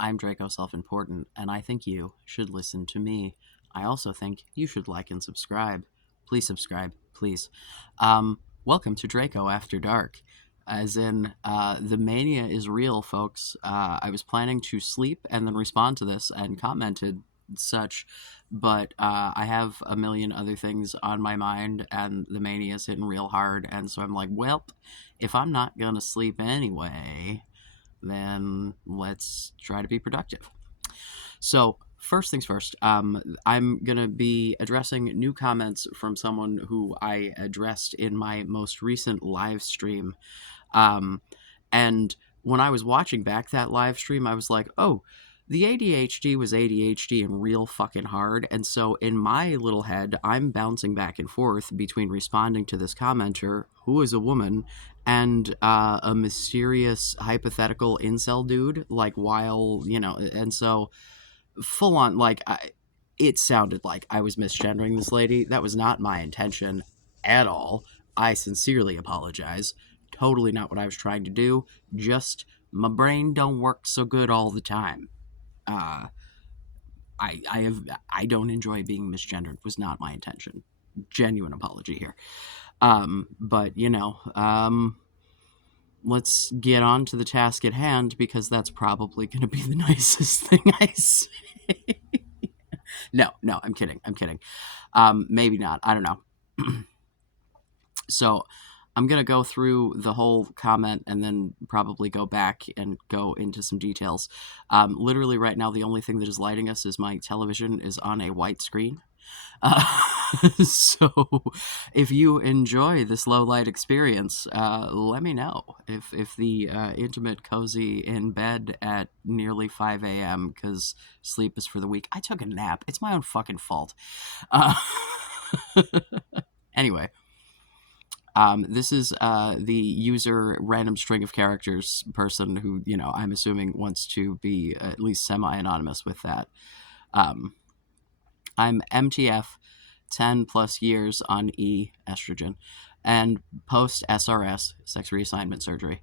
I'm Draco Self-Important, and I think you should listen to me. I also think you should like and subscribe. Please subscribe, please. Welcome to Draco After Dark. As in, the mania is real, folks. I was planning to sleep and then respond to this and commented such, but I have a million other things on my mind, and the mania is hitting real hard, and so I'm like, well, if I'm not gonna sleep anyway, then let's try to be productive. So, first things first, I'm going to be addressing new comments from someone who I addressed in my most recent live stream. Um, and when I was watching back that live stream, I was like, oh, the ADHD was ADHD and real fucking hard. And so in my little head, I'm bouncing back and forth between responding to this commenter, who is a woman, and a mysterious hypothetical incel dude, like, while, and so full on, like, it sounded like I was misgendering this lady. That was not my intention at all. I sincerely apologize. Totally not what I was trying to do. Just my brain don't work so good all the time. Uh, I don't enjoy being misgendered. Was not my intention. Genuine apology here. But let's get on to the task at hand, because that's probably going to be the nicest thing I say. No, I'm kidding. Maybe not. I don't know. So I'm going to go through the whole comment and then probably go back and go into some details. Literally right now, the only thing that is lighting us is my television is on a white screen. So if you enjoy this low light experience, let me know. If the intimate cozy in bed at nearly 5 a.m. because sleep is for the weak. I took a nap. It's my own fucking fault. Anyway. This is the user random string of characters person who, I'm assuming wants to be at least semi-anonymous with that. I'm MTF, 10 plus years on estrogen, and post SRS, sex reassignment surgery.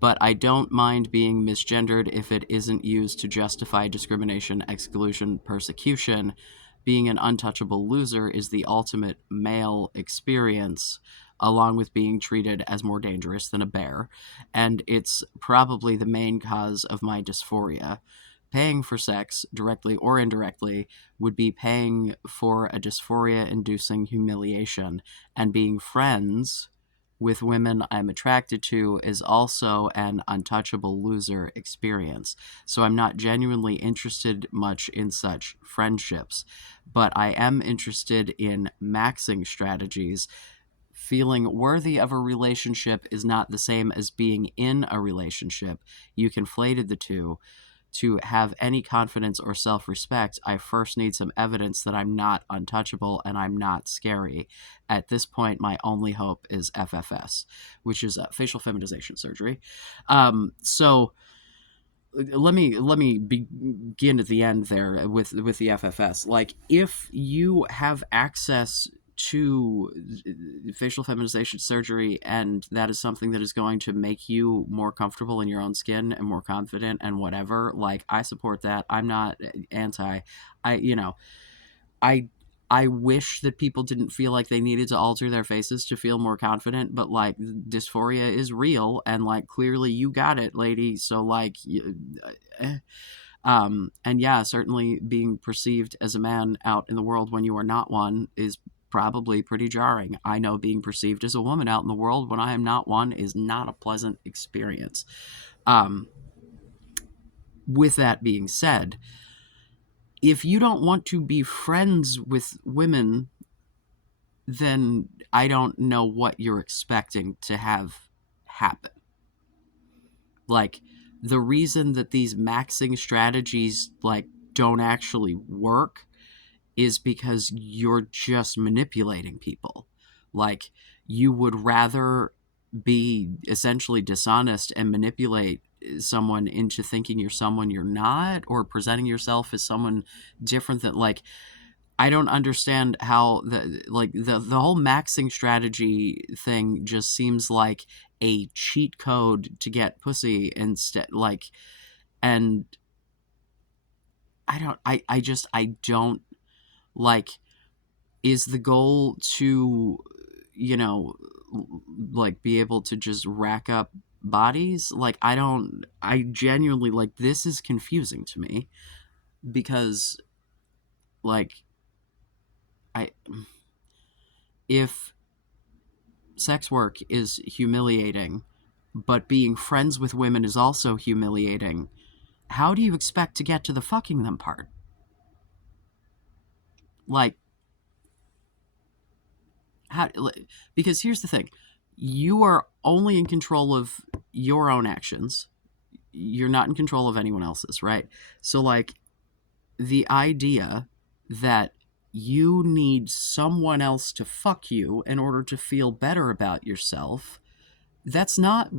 But I don't mind being misgendered if it isn't used to justify discrimination, exclusion, persecution. Being an untouchable loser is the ultimate male experience, along with being treated as more dangerous than a bear, and it's probably the main cause of my dysphoria. Paying for sex, directly or indirectly, would be paying for a dysphoria inducing humiliation, and being friends with women I'm attracted to is also an untouchable loser experience. So I'm not genuinely interested much in such friendships, but I am interested in maxing strategies. Feeling worthy of a relationship is not the same as being in a relationship. You conflated the two. To have any confidence or self-respect, I first need some evidence that I'm not untouchable and I'm not scary. At this point, my only hope is FFS, which is facial feminization surgery. So let me begin at the end there with the FFS. Like, if you have access to facial feminization surgery, and that is something that is going to make you more comfortable in your own skin and more confident and whatever, like, I support that. I'm not anti. I you know I I wish that people didn't feel like they needed to alter their faces to feel more confident, but, like, dysphoria is real, and, like, clearly you got it, lady. So, like, eh. And yeah, certainly being perceived as a man out in the world when you are not one is probably pretty jarring. I know being perceived as a woman out in the world when I am not one is not a pleasant experience. Um, with that being said, if you don't want to be friends with women, then I don't know what you're expecting to have happen. Like, the reason that these maxing strategies, like, don't actually work is because you're just manipulating people. Like, you would rather be essentially dishonest and manipulate someone into thinking you're someone you're not, or presenting yourself as someone different. That, like, I don't understand how the whole maxing strategy thing just seems like a cheat code to get pussy instead. Like, and I don't like, is the goal to, you know, like be able to just rack up bodies? Like, I genuinely, like, this is confusing to me because, like, I, if sex work is humiliating, but being friends with women is also humiliating, how do you expect to get to the fucking them part? Like, how, because here's the thing, you are only in control of your own actions. You're not in control of anyone else's, right? So, like, the idea that you need someone else to fuck you in order to feel better about yourself, that's not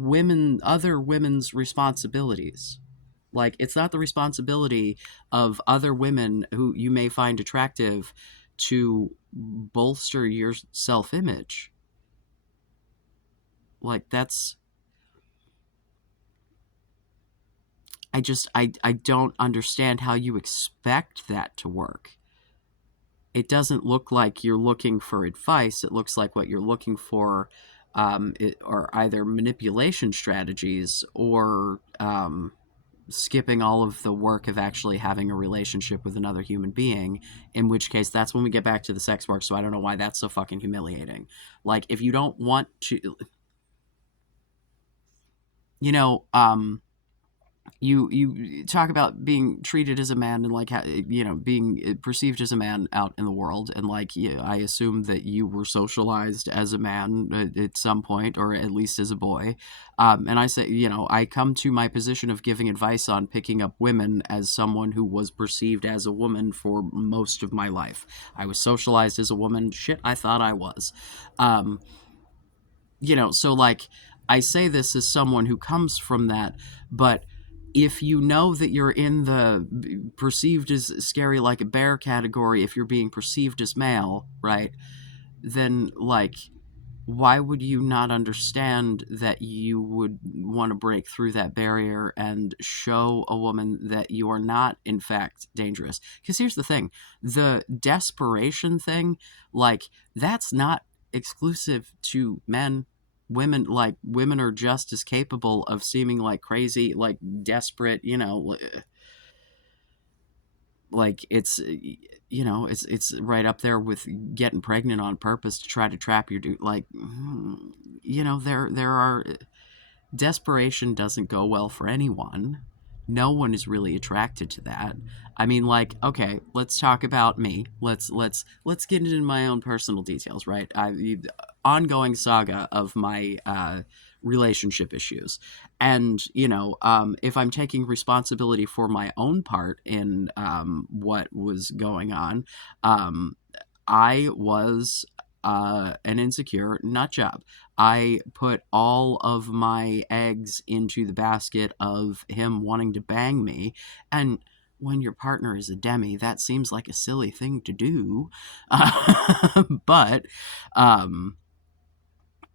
other women's responsibilities. Like, it's not the responsibility of other women who you may find attractive to bolster your self-image. Like, that's, I don't understand how you expect that to work. It doesn't look like you're looking for advice. It looks like what you're looking for, are either manipulation strategies or, skipping all of the work of actually having a relationship with another human being, in which case that's when we get back to the sex work. So I don't know why that's so fucking humiliating. Like, if you don't want to, you know, you talk about being treated as a man and, like, being perceived as a man out in the world, and, like, yeah, I assume that you were socialized as a man at some point, or at least as a boy. And I say, I come to my position of giving advice on picking up women as someone who was perceived as a woman for most of my life. I was socialized as a woman. Shit, I thought I was. um, so, like, I say this as someone who comes from that, but if you know that you're in the perceived as scary like a bear category, if you're being perceived as male, right, then, like, why would you not understand that you would want to break through that barrier and show a woman that you are not, in fact, dangerous? Because here's the thing, the desperation thing, like, that's not exclusive to men. Women are just as capable of seeming like crazy, like desperate, like, it's right up there with getting pregnant on purpose to try to trap your dude. Like, there are, desperation doesn't go well for anyone. No one is really attracted to that. I mean, like, okay, let's talk about me. Let's get into my own personal details, right? Ongoing saga of my relationship issues, and, if I'm taking responsibility for my own part in, what was going on, um, I was, an insecure nut job. I put all of my eggs into the basket of him wanting to bang me. And when your partner is a demi, that seems like a silly thing to do. But, um,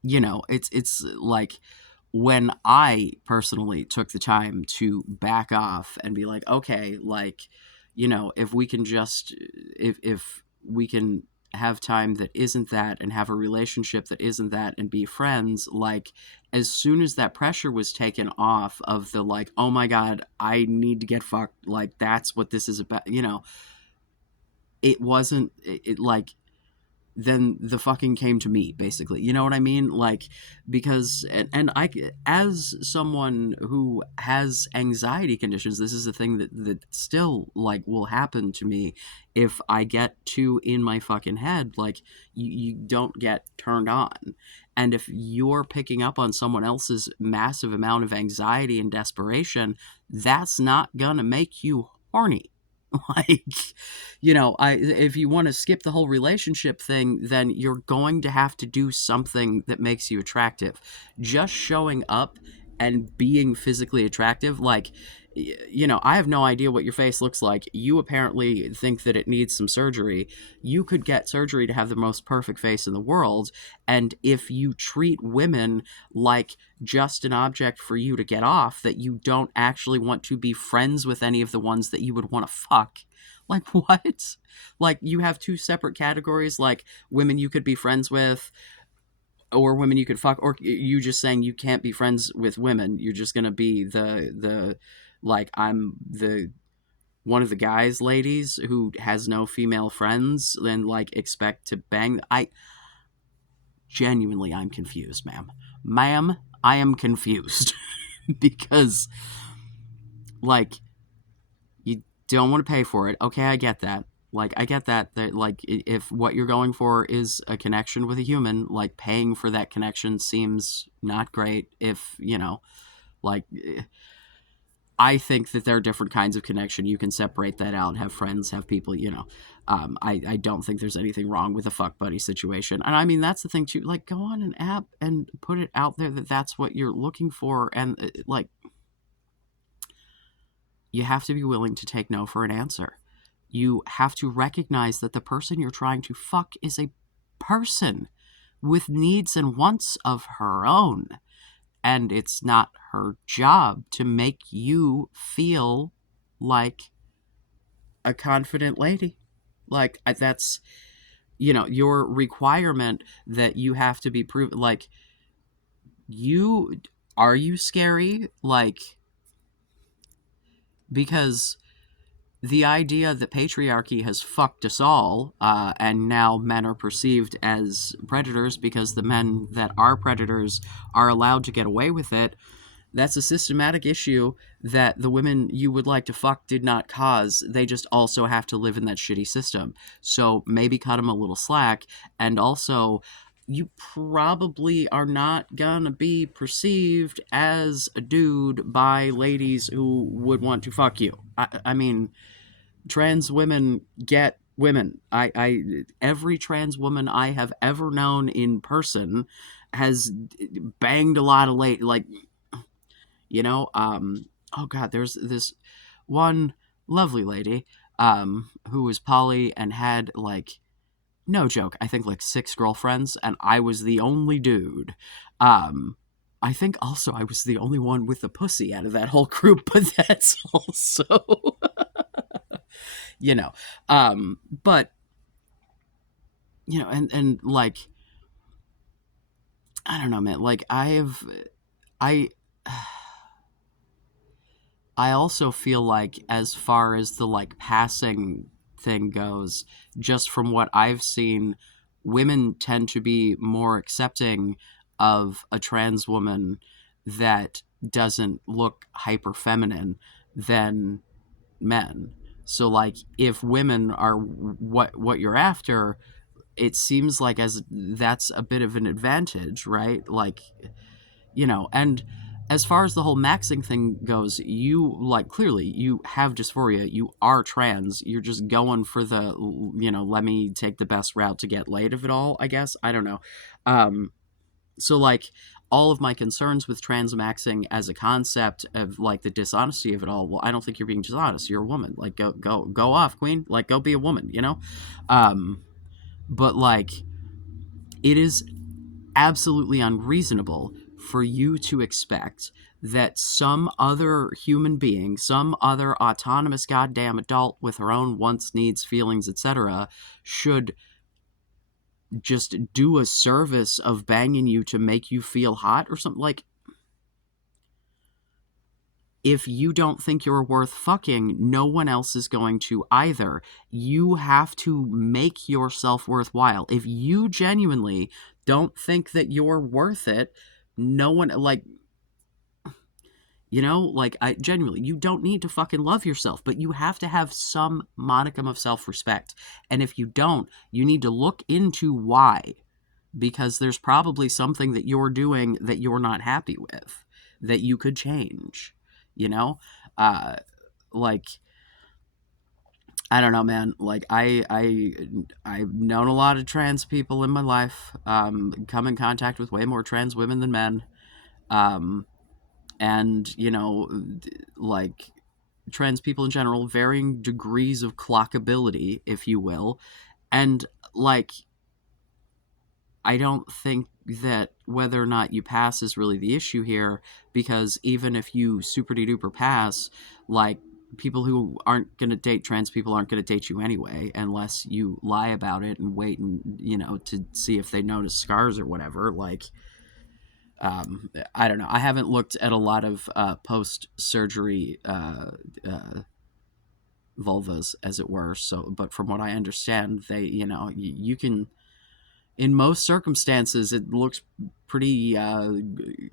it's like, when I personally took the time to back off and be like, okay, like, if we can just, if we can have time that isn't that, and have a relationship that isn't that, and be friends, like, as soon as that pressure was taken off of the, like, oh my god, I need to get fucked, like, that's what this is about, it wasn't, like, then the fucking came to me, basically. You know what I mean? Like, because, and I, as someone who has anxiety conditions, this is a thing that still, like, will happen to me if I get too in my fucking head. Like, you don't get turned on. And if you're picking up on someone else's massive amount of anxiety and desperation, that's not gonna make you horny. Like, if you want to skip the whole relationship thing, then you're going to have to do something that makes you attractive. Just showing up and being physically attractive, like, I have no idea what your face looks like. You apparently think that it needs some surgery. You could get surgery to have the most perfect face in the world. And if you treat women like just an object for you to get off, that you don't actually want to be friends with any of the ones that you would want to fuck. Like, what? Like, you have two separate categories, like women you could be friends with, or women you could fuck, or you just saying you can't be friends with women. You're just gonna be the like, I'm the one of the guys ladies who has no female friends and like expect to bang. I genuinely, I'm confused, ma'am, I am confused. Because like, you don't want to pay for it. Okay, I get that. Like, I get that like, if what you're going for is a connection with a human, like, paying for that connection seems not great. If like, I think that there are different kinds of connection. You can separate that out, have friends, have people, I don't think there's anything wrong with a fuck buddy situation. And I mean, that's the thing too. Like, go on an app and put it out there that that's what you're looking for. And like, you have to be willing to take no for an answer. You have to recognize that the person you're trying to fuck is a person with needs and wants of her own. And it's not her job to make you feel like a confident lady. Like, that's, your requirement that you have to be proven. Like, are you scary? Like, because the idea that patriarchy has fucked us all, and now men are perceived as predators because the men that are predators are allowed to get away with it, that's a systematic issue that the women you would like to fuck did not cause. They just also have to live in that shitty system. So maybe cut them a little slack. And also, you probably are not gonna be perceived as a dude by ladies who would want to fuck you. I mean, trans women get women. Every trans woman I have ever known in person has banged a lot of like, oh god, there's this one lovely lady who was poly and had, like, no joke, I think like 6 girlfriends, and I was the only dude. I think also I was the only one with a pussy out of that whole group, but that's also you know but and like, I don't know, man. Like, I I also feel like, as far as the like passing thing goes, just from what I've seen, women tend to be more accepting of a trans woman that doesn't look hyper feminine than men. So like, if women are what you're after, it seems like as that's a bit of an advantage, right? Like, and as far as the whole maxing thing goes, you, like, clearly you have dysphoria, you are trans, you're just going for the, let me take the best route to get laid of it all, I guess. I don't know. So like, all of my concerns with trans maxing as a concept of like the dishonesty of it all, well, I don't think you're being dishonest, you're a woman. Like, go off, queen, like, go be a woman, but like, it is absolutely unreasonable for you to expect that some other human being, some other autonomous goddamn adult with her own wants, needs, feelings, etc., should just do a service of banging you to make you feel hot or something. Like, if you don't think you're worth fucking, no one else is going to either. You have to make yourself worthwhile. If you genuinely don't think that you're worth it, no one, like, like, I genuinely, you don't need to fucking love yourself, but you have to have some modicum of self-respect. And if you don't, you need to look into why, because there's probably something that you're doing that you're not happy with that you could change, uh like, I don't know, man. Like, I've known a lot of trans people in my life, come in contact with way more trans women than men, and like, trans people in general, varying degrees of clockability, if you will. And, like, I don't think that whether or not you pass is really the issue here, because even if you super duper pass, like, people who aren't going to date trans people aren't going to date you anyway, unless you lie about it and wait and, to see if they notice scars or whatever. Like, I don't know. I haven't looked at a lot of post surgery vulvas, as it were. So, but from what I understand, they, you can, in most circumstances, it looks pretty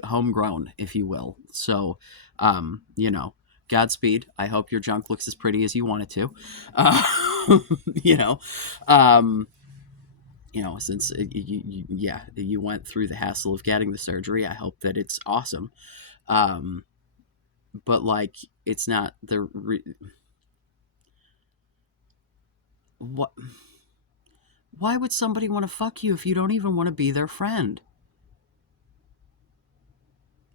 homegrown, if you will. So, you know, Godspeed. I hope your junk looks as pretty as you want it to. Uh, you know, um, since you went through the hassle of getting the surgery, I hope that it's awesome. Um, but like, it's not the what. Why would somebody want to fuck you if you don't even want to be their friend?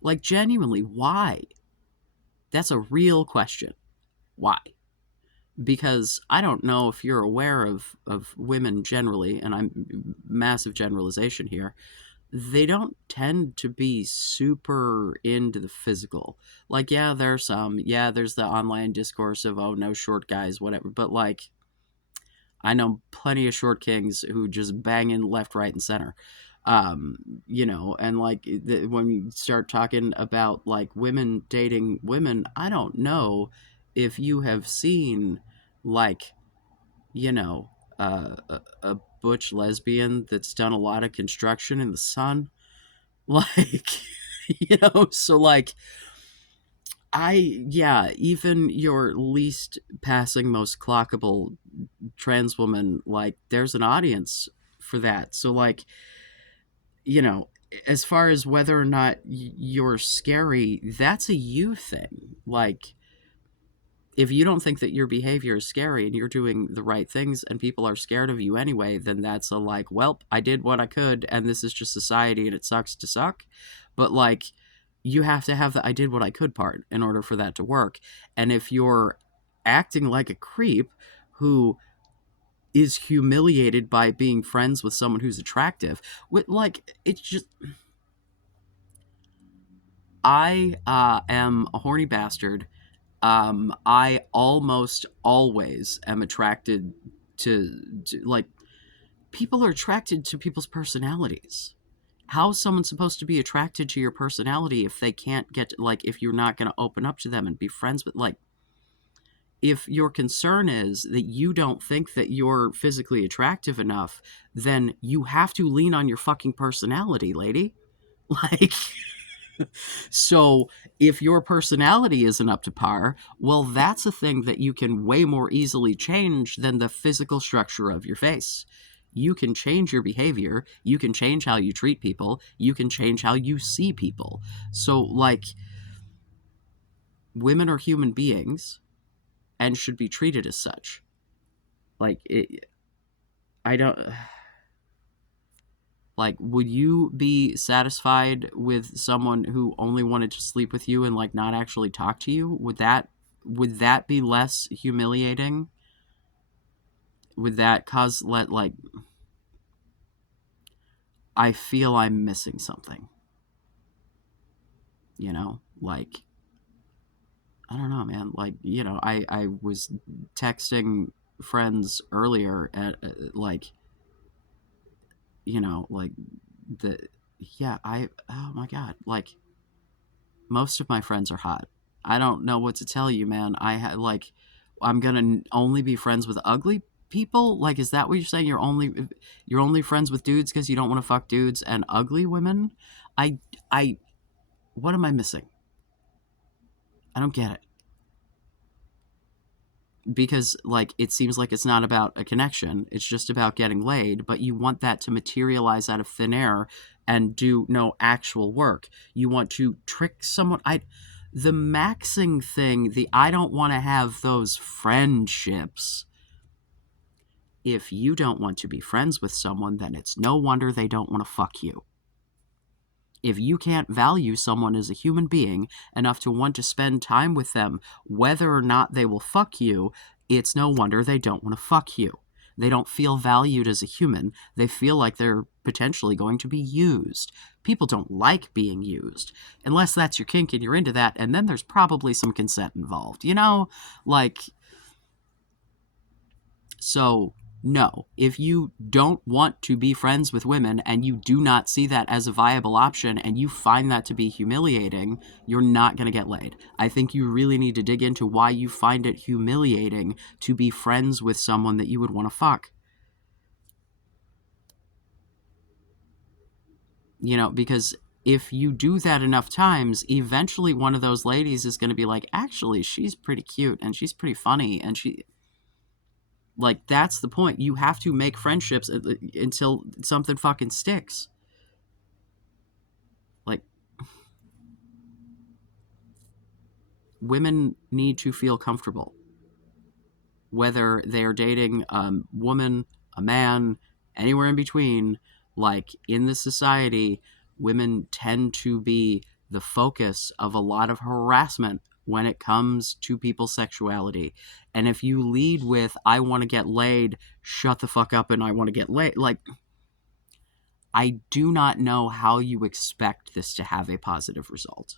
Like, genuinely, why? That's a real question. Why? Because I don't know if you're aware of women generally, and I'm massive generalization here, they don't tend to be super into the physical. Like, yeah, there's the online discourse of, oh, no short guys, whatever, but like, I know plenty of short kings who just bang in left, right, and center. And like, when we start talking about like women dating women, I don't know if you have seen, like, you know, a butch lesbian that's done a lot of construction in the sun. Like, so like, yeah, even your least passing, most clockable trans woman, like, there's an audience for that. So, like, you know, as far as whether or not you're scary, that's a you thing. Like, if you don't think that your behavior is scary and you're doing the right things and people are scared of you anyway, then that's a, like, well, I did what I could and this is just society and it sucks to suck. But like, you have to have the I did what I could part in order for that to work. And if you're acting like a creep who is humiliated by being friends with someone who's attractive, like, it's just, I am a horny bastard. I almost always am attracted to, like, people are attracted to people's personalities. How is someone supposed to be attracted to your personality if they can't get, like, if you're not going to open up to them and be friends with, like, if your concern is that you don't think that you're physically attractive enough, then you have to lean on your fucking personality, lady. Like, so if your personality isn't up to par, well, that's a thing that you can way more easily change than the physical structure of your face. You can change your behavior, you can change how you treat people, you can change how you see people. So, like, women are human beings and should be treated as such. Like, I don't. Like, would you be satisfied with someone who only wanted to sleep with you and, like, not actually talk to you? Would that be less humiliating? Would that cause, like, I feel I'm missing something. Like, I don't know, man. Like, I was texting friends earlier at, like, like, the yeah, oh my god, like, most of my friends are hot. I don't know what to tell you, man. Like, I'm gonna only be friends with ugly people. Like, is that what you're saying? You're only friends with dudes because you don't want to fuck dudes and ugly women? I I what am I missing? I don't get it. Because, like, it seems like it's not about a connection, it's just about getting laid, but you want that to materialize out of thin air and do no actual work. You want to trick someone. The maxing thing, the I don't want to have those friendships. If you don't want to be friends with someone, then it's no wonder they don't want to fuck you. If you can't value someone as a human being enough to want to spend time with them, whether or not they will fuck you, it's no wonder they don't want to fuck you. They don't feel valued as a human. They feel like they're potentially going to be used. People don't like being used, unless that's your kink and you're into that, and then there's probably some consent involved. You know? Like, so, no, if you don't want to be friends with women and you do not see that as a viable option and you find that to be humiliating, you're not going to get laid. I think you really need to dig into why you find it humiliating to be friends with someone that you would want to fuck. You know, because if you do that enough times, eventually one of those ladies is going to be like, actually, she's pretty cute and she's pretty funny and she. Like, that's the point. You have to make friendships until something fucking sticks. Like, women need to feel comfortable. Whether they're dating a woman, a man, anywhere in between, like, in the society, women tend to be the focus of a lot of harassment when it comes to people's sexuality. And if you lead with, I want to get laid, shut the fuck up and I want to get laid, like, I do not know how you expect this to have a positive result.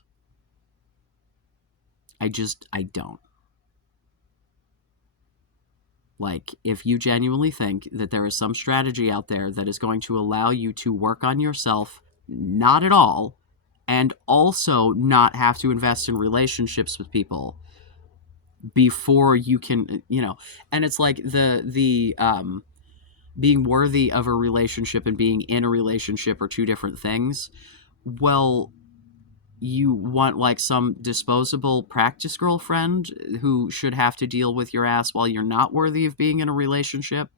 I don't. Like, if you genuinely think that there is some strategy out there that is going to allow you to work on yourself, not at all, and also not have to invest in relationships with people before you can, and it's like the being worthy of a relationship and being in a relationship are two different things. Well, you want like some disposable practice girlfriend who should have to deal with your ass while you're not worthy of being in a relationship?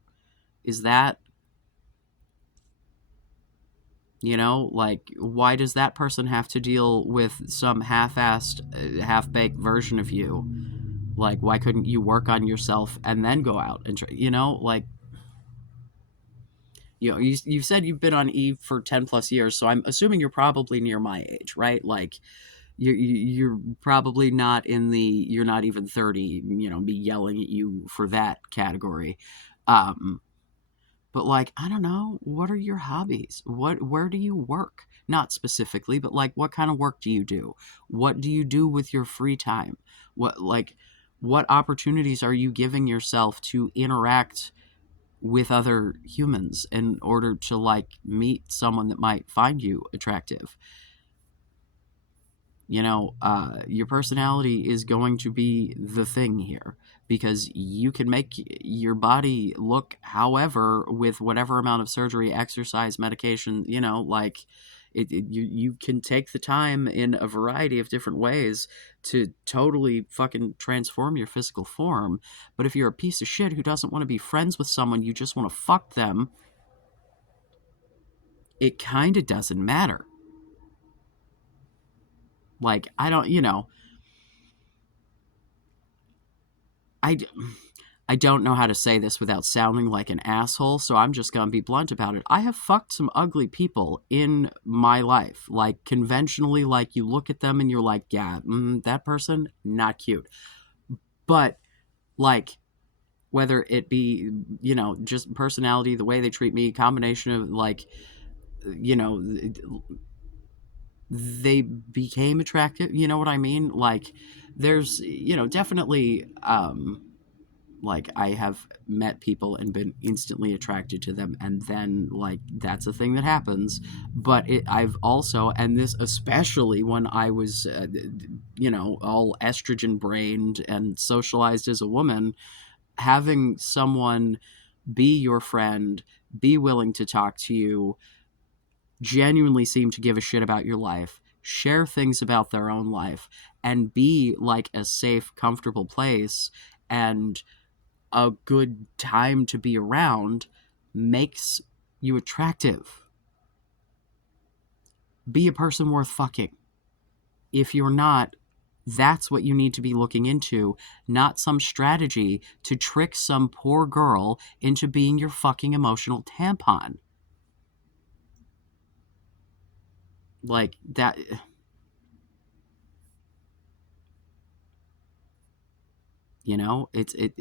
Is that, like, why does that person have to deal with some half-assed, half-baked version of you? Like, why couldn't you work on yourself and then go out and try, like, you said you've been on E for 10 plus years, so I'm assuming you're probably near my age, right? Like, you're probably not you're not even 30, me yelling at you for that category. But like, I don't know, what are your hobbies? Where do you work? Not specifically, but like, what kind of work do you do? What do you do with your free time? What opportunities are you giving yourself to interact with other humans in order to like meet someone that might find you attractive? Your personality is going to be the thing here, because you can make your body look however with whatever amount of surgery, exercise, medication, like you can take the time in a variety of different ways to totally fucking transform your physical form. But if you're a piece of shit who doesn't want to be friends with someone, you just want to fuck them, it kind of doesn't matter. Like, I don't, I, I don't know how to say this without sounding like an asshole, so I'm just going to be blunt about it. I have fucked some ugly people in my life. Like, conventionally, like, you look at them and you're like, yeah, that person, not cute. But, like, whether it be, just personality, the way they treat me, combination of, like, they became attractive, you know what I mean? Like, there's, definitely, like, I have met people and been instantly attracted to them, and then, like, that's a thing that happens. But I've also, and this especially when I was, all estrogen brained and socialized as a woman, having someone be your friend, be willing to talk to you, genuinely seem to give a shit about your life, share things about their own life, and be like a safe, comfortable place and a good time to be around makes you attractive. Be a person worth fucking. If you're not, that's what you need to be looking into, not some strategy to trick some poor girl into being your fucking emotional tampon. Like that, it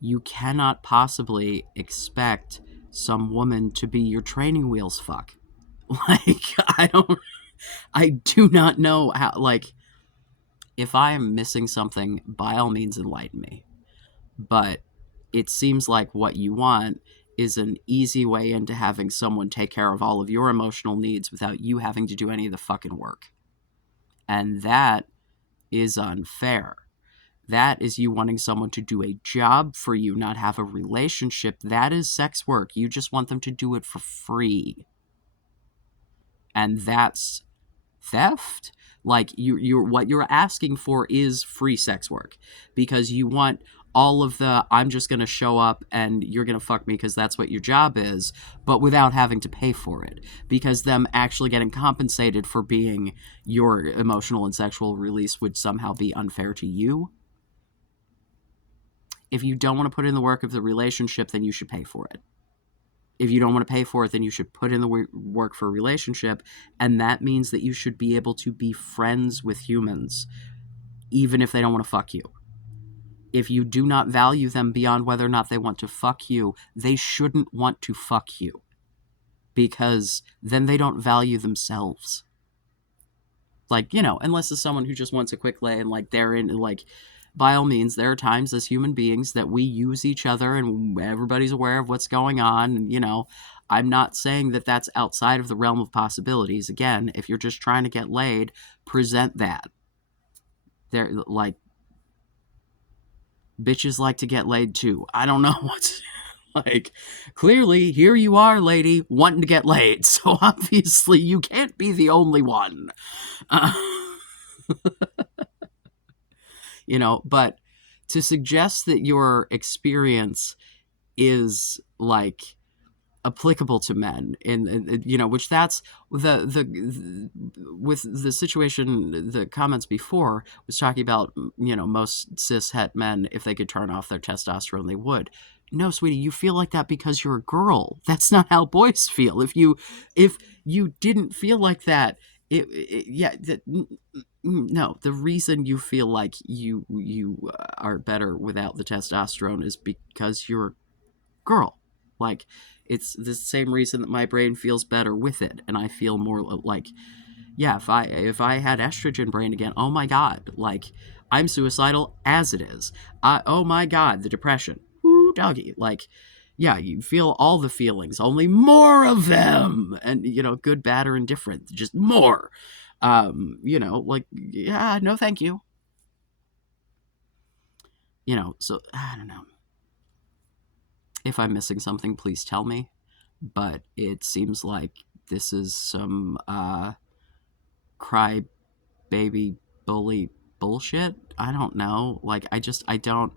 you cannot possibly expect some woman to be your training wheels fuck. Like, I do not know how, like, if I'm missing something, by all means enlighten me. But it seems like what you want is an easy way into having someone take care of all of your emotional needs without you having to do any of the fucking work. And that is unfair. That is you wanting someone to do a job for you, not have a relationship. That is sex work. You just want them to do it for free. And that's theft. Like, you're what you're asking for is free sex work, because you want all of the I'm just going to show up and you're going to fuck me because that's what your job is, but without having to pay for it, because them actually getting compensated for being your emotional and sexual release would somehow be unfair to you. If you don't want to put in the work of the relationship, then you should pay for it. If you don't want to pay for it, then you should put in the work for a relationship, and that means that you should be able to be friends with humans, even if they don't want to fuck you. If you do not value them beyond whether or not they want to fuck you, they shouldn't want to fuck you, because then they don't value themselves. Like, unless it's someone who just wants a quick lay and, like, they're in, like, by all means, there are times as human beings that we use each other and everybody's aware of what's going on. And, I'm not saying that that's outside of the realm of possibilities. Again, if you're just trying to get laid, present that. They're like, bitches like to get laid too. I don't know what's like. Clearly, here you are, lady, wanting to get laid. So obviously, you can't be the only one. But to suggest that your experience is like applicable to men which that's the with the situation, the comments before was talking about, most cis het men, if they could turn off their testosterone, they would. No, sweetie, you feel like that because you're a girl. That's not how boys feel. If you didn't feel like that, no, the reason you feel like you are better without the testosterone is because you're a girl. Like, it's the same reason that my brain feels better with it, and I feel more like, yeah, if I had estrogen brain again, oh my god, like, I'm suicidal as it is. Oh my god, the depression, woo doggy, like, yeah, you feel all the feelings, only more of them, and good, bad, or indifferent, just more. Like, yeah, no, thank you. So I don't know. If I'm missing something, please tell me. But it seems like this is some cry baby bully bullshit. I don't know. Like, I don't.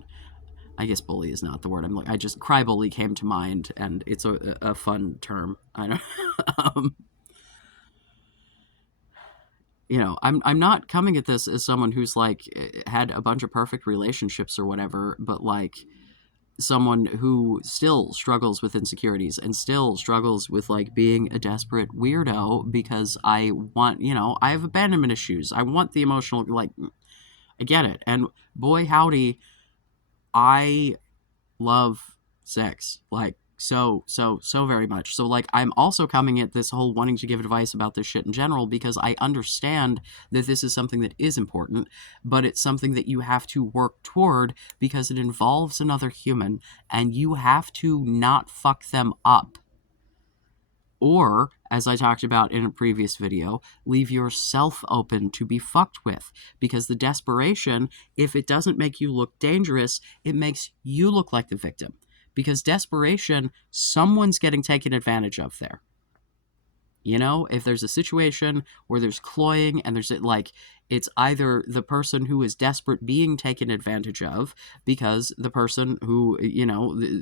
I guess bully is not the word I'm like. I just cry bully came to mind, and it's a fun term. I don't. um, I'm not coming at this as someone who's like had a bunch of perfect relationships or whatever, but like someone who still struggles with insecurities and still struggles with like being a desperate weirdo, because I want, I have abandonment issues. I want the emotional, like, I get it. And boy, howdy, I love sex. Like, so very much. So, like, I'm also coming at this whole wanting to give advice about this shit in general, because I understand that this is something that is important, but it's something that you have to work toward because it involves another human, and you have to not fuck them up. Or, as I talked about in a previous video, leave yourself open to be fucked with. Because the desperation, if it doesn't make you look dangerous, it makes you look like the victim. Because desperation, someone's getting taken advantage of there. If there's a situation where there's cloying and there's like, it's either the person who is desperate being taken advantage of, because the person who,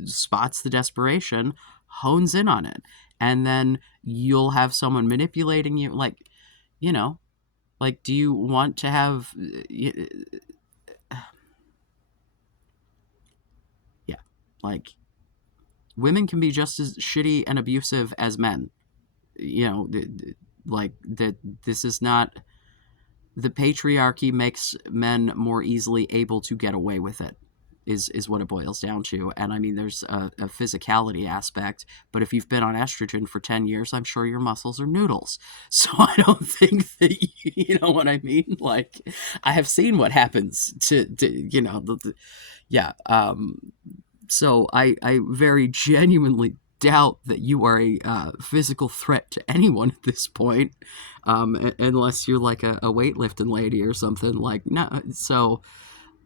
spots the desperation hones in on it. And then you'll have someone manipulating you. Like, like, do you want to have, yeah, like, women can be just as shitty and abusive as men. like that. This is not, the patriarchy makes men more easily able to get away with it, is what it boils down to. And I mean, there's a physicality aspect, but if you've been on estrogen for 10 years, I'm sure your muscles are noodles. So I don't think that, you know what I mean? Like, I have seen what happens to you know, yeah. So I very genuinely doubt that you are a physical threat to anyone at this point, unless you're like a weightlifting lady or something. Like, no. So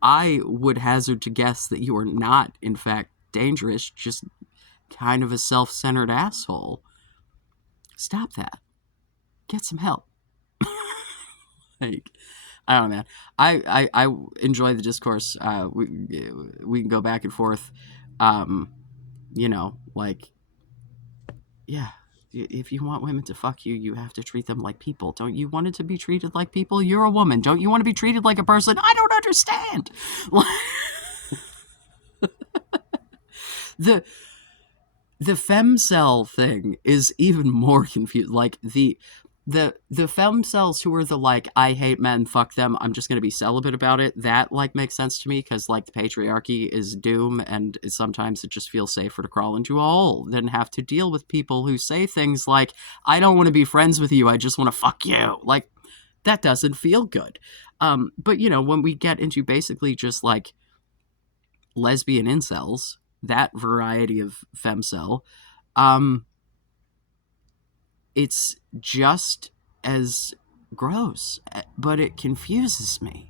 I would hazard to guess that you are not, in fact, dangerous, just kind of a self-centered asshole. Stop that. Get some help. Like, I don't know, man. I enjoy the discourse. We can go back and forth. You know, like, yeah. If you want women to fuck you, you have to treat them like people. Don't you want it to be treated like people? You're a woman. Don't you want to be treated like a person? I don't understand. the the femcel thing is even more confused. Like, the femcels who are the, like, I hate men, fuck them, I'm just gonna be celibate about it, that, like, makes sense to me, because, like, the patriarchy is doom, and sometimes it just feels safer to crawl into a hole than have to deal with people who say things like, I don't want to be friends with you, I just want to fuck you. Like, that doesn't feel good. But, you know, when we get into basically just, like, lesbian incels, that variety of femcel, it's just as gross, but it confuses me.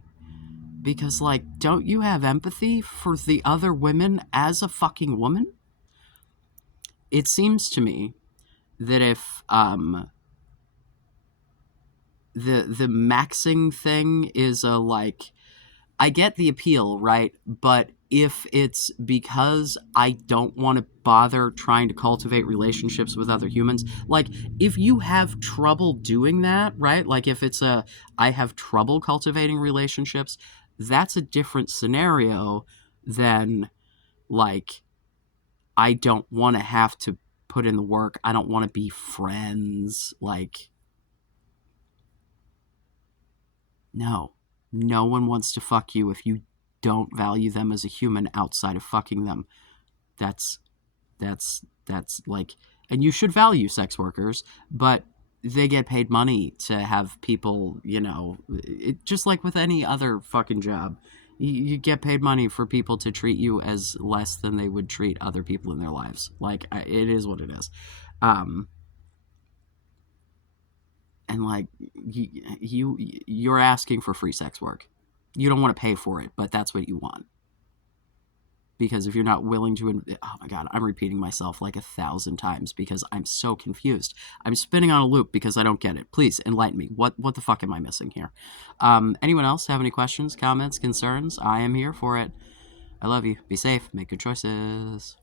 Because, like, don't you have empathy for the other women as a fucking woman? It seems to me that if the maxing thing is a, like, I get the appeal, right? But if it's because I don't want to bother trying to cultivate relationships with other humans, like, if you have trouble doing that, right? Like, if it's I have trouble cultivating relationships, that's a different scenario than, like, I don't want to have to put in the work. I don't want to be friends. Like, no. No one wants to fuck you if you don't value them as a human outside of fucking them. That's like, and you should value sex workers, but they get paid money to have people, you know, just like with any other fucking job. You get paid money for people to treat you as less than they would treat other people in their lives. Like, it is what it is. And, like, you're asking for free sex work. You don't want to pay for it, but that's what you want. Because if you're not willing to, oh my god, I'm repeating myself like 1,000 times because I'm so confused. I'm spinning on a loop because I don't get it. Please enlighten me. What the fuck am I missing here? Anyone else have any questions, comments, concerns? I am here for it. I love you. Be safe. Make good choices.